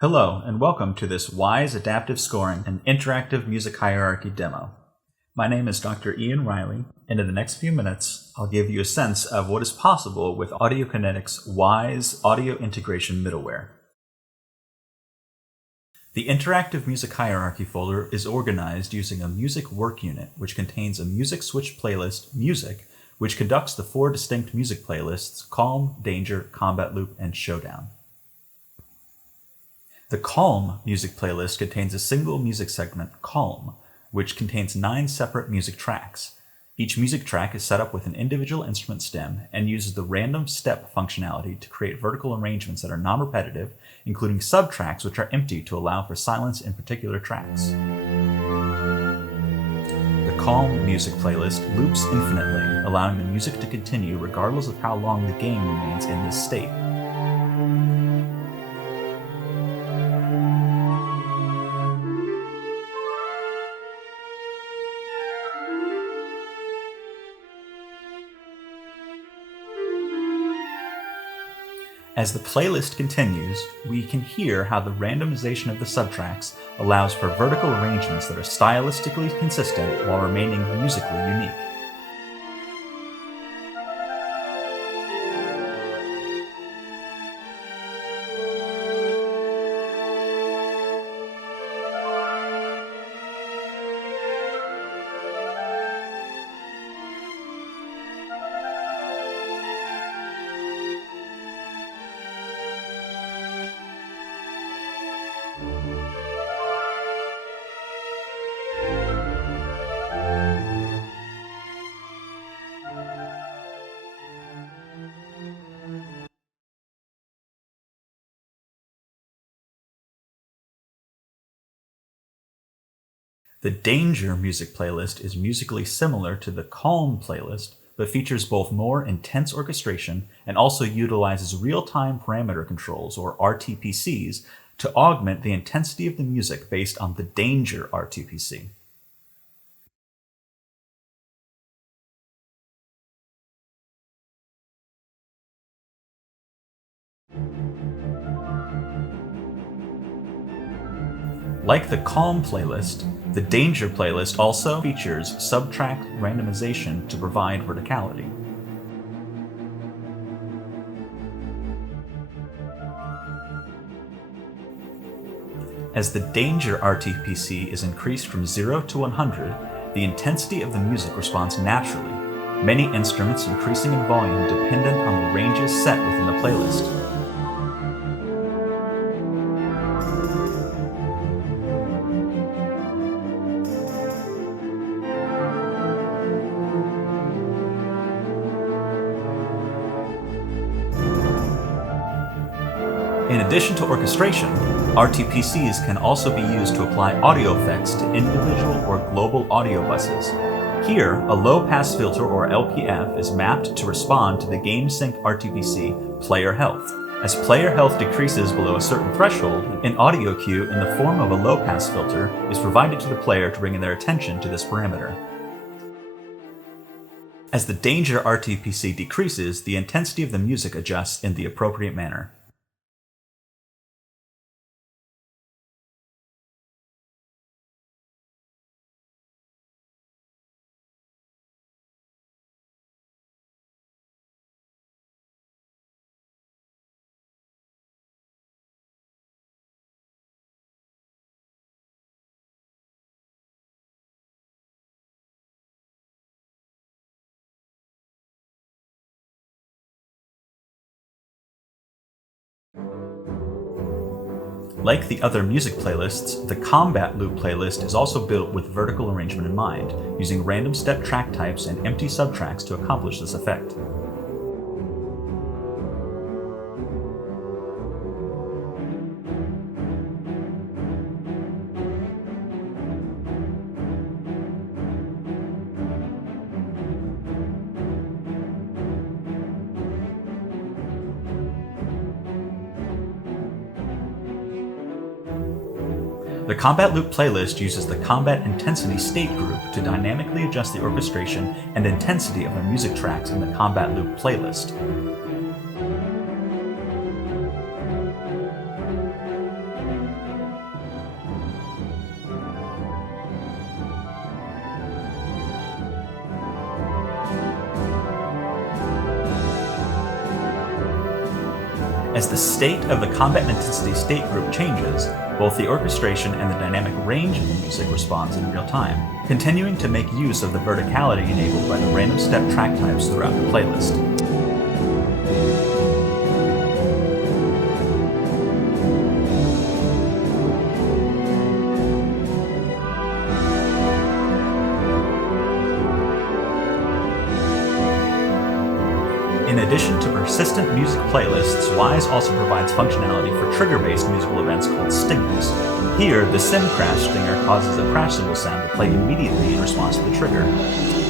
Hello, and welcome to this Wwise Adaptive Scoring and Interactive Music Hierarchy demo. My name is Dr. Ian Riley, and in the next few minutes, I'll give you a sense of what is possible with Audiokinetic's Wwise audio integration middleware. The Interactive Music Hierarchy folder is organized using a music work unit, which contains a music switch playlist, Music, which conducts the four distinct music playlists, Calm, Danger, Combat Loop, and Showdown. The Calm music playlist contains a single music segment, Calm, which contains 9 separate music tracks. Each music track is set up with an individual instrument stem and uses the random step functionality to create vertical arrangements that are non-repetitive, including subtracks which are empty to allow for silence in particular tracks. The Calm music playlist loops infinitely, allowing the music to continue regardless of how long the game remains in this state. As the playlist continues, we can hear how the randomization of the subtracks allows for vertical arrangements that are stylistically consistent while remaining musically unique. The Danger music playlist is musically similar to the Calm playlist, but features both more intense orchestration and also utilizes real-time parameter controls, or RTPCs, to augment the intensity of the music based on the Danger RTPC. Like the Calm playlist, the Danger playlist also features subtrack randomization to provide verticality. As the Danger RTPC is increased from 0 to 100, the intensity of the music responds naturally, many instruments increasing in volume dependent on the ranges set within the playlist. In addition to orchestration, RTPCs can also be used to apply audio effects to individual or global audio buses. Here, a low-pass filter, or LPF, is mapped to respond to the GameSync RTPC player health. As player health decreases below a certain threshold, an audio cue in the form of a low-pass filter is provided to the player to bring in their attention to this parameter. As the Danger RTPC decreases, the intensity of the music adjusts in the appropriate manner. Like the other music playlists, the Combat Loop playlist is also built with vertical arrangement in mind, using random step track types and empty subtracks to accomplish this effect. The Combat Loop playlist uses the Combat Intensity State group to dynamically adjust the orchestration and intensity of the music tracks in the Combat Loop playlist. As the state of the combat and intensity state group changes, both the orchestration and the dynamic range of the music responds in real time, continuing to make use of the verticality enabled by the random step track types throughout the playlist. In addition to persistent music playlists, Wwise also provides functionality for trigger-based musical events called stingers. Here, the sim crash stinger causes a crash cymbal sound to play immediately in response to the trigger.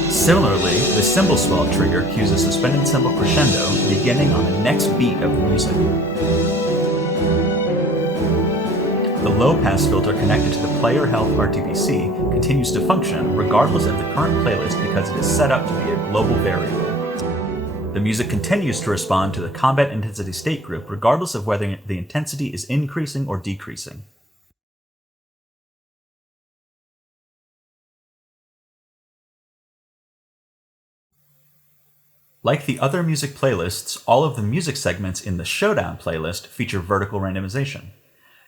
Similarly, the cymbal swell trigger cues a suspended cymbal crescendo beginning on the next beat of the music. The low-pass filter connected to the player health RTPC continues to function regardless of the current playlist because it is set up to be a global variable. The music continues to respond to the combat intensity state group regardless of whether the intensity is increasing or decreasing. Like the other music playlists, all of the music segments in the Showdown playlist feature vertical randomization.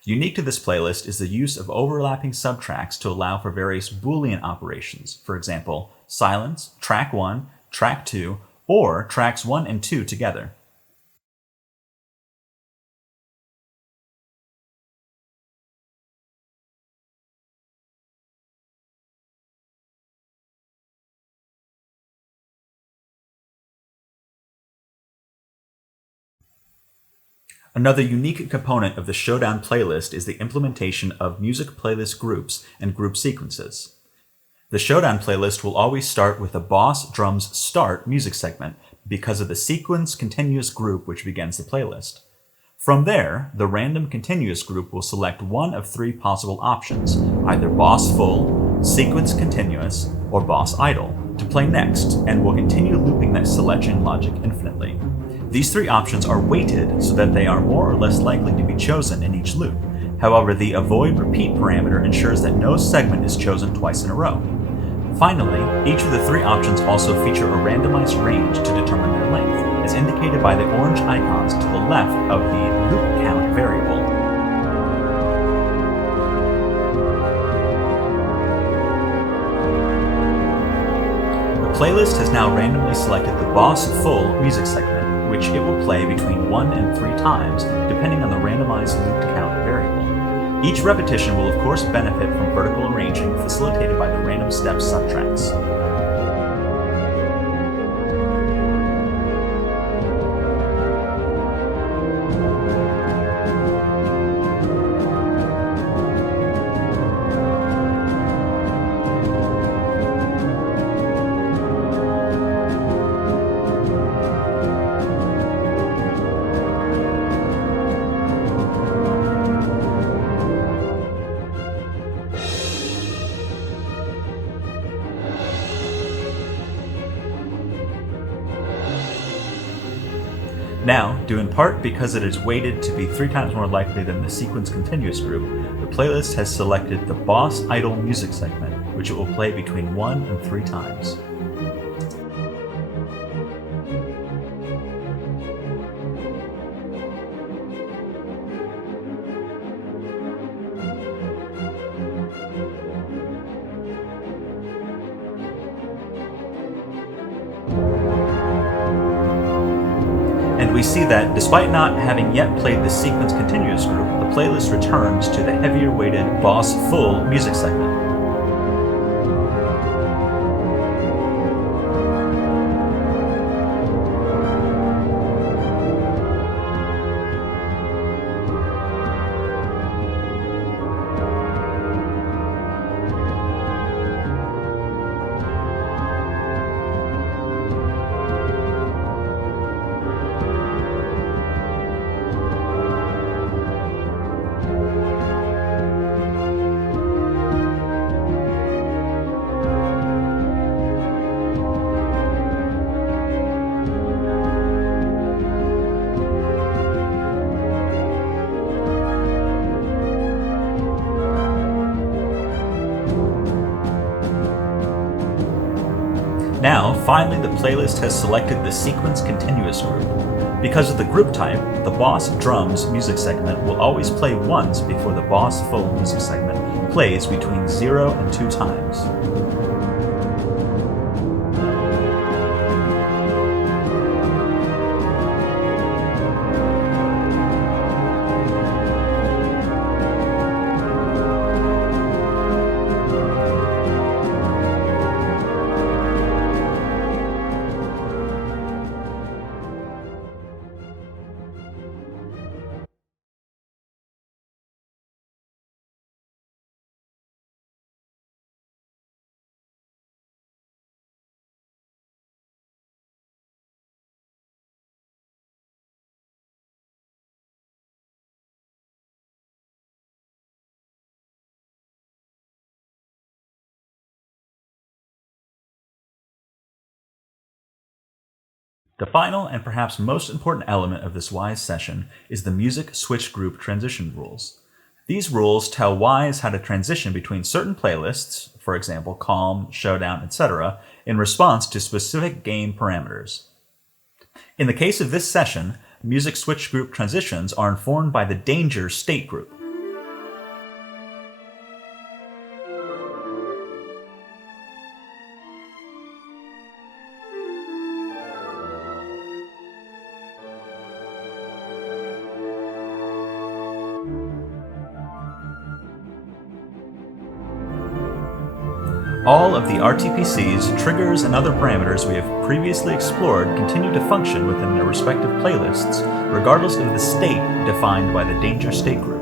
Unique to this playlist is the use of overlapping subtracks to allow for various Boolean operations, for example, silence, track 1, track 2, or tracks 1 and 2 together. Another unique component of the Showdown playlist is the implementation of music playlist groups and group sequences. The Showdown playlist will always start with the boss drums start music segment because of the sequence continuous group which begins the playlist. From there, the random continuous group will select one of three possible options, either boss full, sequence continuous, or boss idle, to play next, and will continue looping that selection logic infinitely. These three options are weighted so that they are more or less likely to be chosen in each loop. However, the avoid repeat parameter ensures that no segment is chosen twice in a row. Finally, each of the three options also feature a randomized range to determine their length, as indicated by the orange icons to the left of the loop count variable. The playlist has now randomly selected the boss full music segment, which it will play between 1 and 3 times, depending on the randomized loop count variable. Each repetition will of course benefit from vertical arranging facilitated by the random step subtracks. Now, due in part because it is weighted to be 3 times more likely than the sequence continuous group, the playlist has selected the boss idle music segment, which it will play between 1 and 3 times. And we see that, despite not having yet played the sequence continuous group, the playlist returns to the heavier weighted boss full music segment. finally, the playlist has selected the sequence continuous group. Because of the group type, the boss drums music segment will always play once before the boss full music segment plays between 0 and 2 times. The final and perhaps most important element of this Wwise session is the music switch group transition rules. These rules tell Wwise how to transition between certain playlists, for example Calm, Showdown, etc., in response to specific game parameters. In the case of this session, music switch group transitions are informed by the danger state group. All of the RTPCs, triggers, and other parameters we have previously explored continue to function within their respective playlists, regardless of the state defined by the danger state group.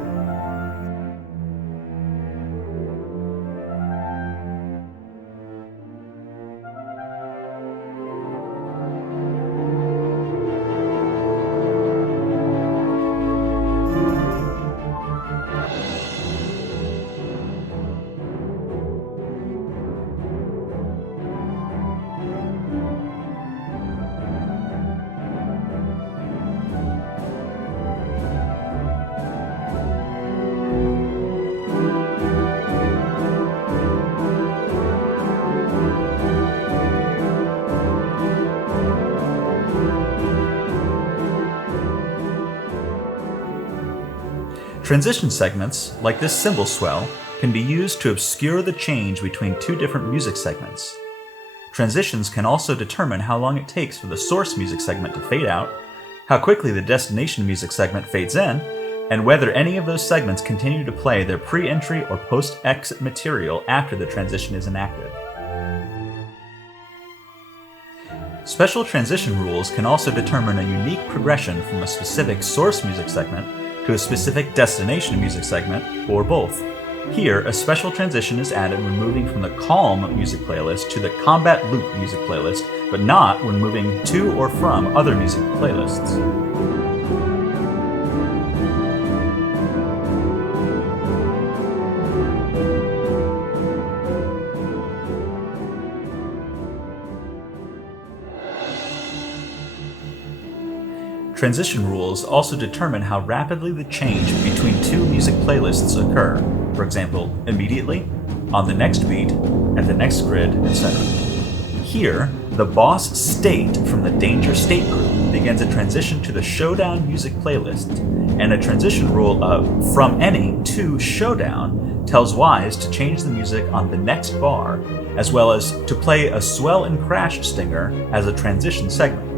Transition segments, like this cymbal swell, can be used to obscure the change between two different music segments. Transitions can also determine how long it takes for the source music segment to fade out, how quickly the destination music segment fades in, and whether any of those segments continue to play their pre-entry or post-exit material after the transition is enacted. Special transition rules can also determine a unique progression from a specific source music segment to a specific destination music segment, or both. Here, a special transition is added when moving from the Calm music playlist to the Combat Loop music playlist, but not when moving to or from other music playlists. Transition rules also determine how rapidly the change between two music playlists occur, for example, immediately, on the next beat, at the next grid, etc. Here, the boss state from the danger state group begins a transition to the Showdown music playlist, and a transition rule of from any to Showdown tells Wwise to change the music on the next bar, as well as to play a swell and crash stinger as a transition segment.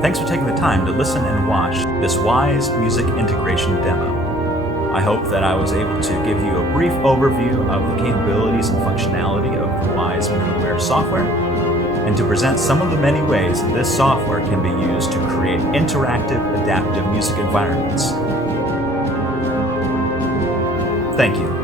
Thanks for taking the time to listen and watch this Wwise music integration demo. I hope that I was able to give you a brief overview of the capabilities and functionality of the Wwise Middleware software, and to present some of the many ways that this software can be used to create interactive, adaptive music environments. Thank you.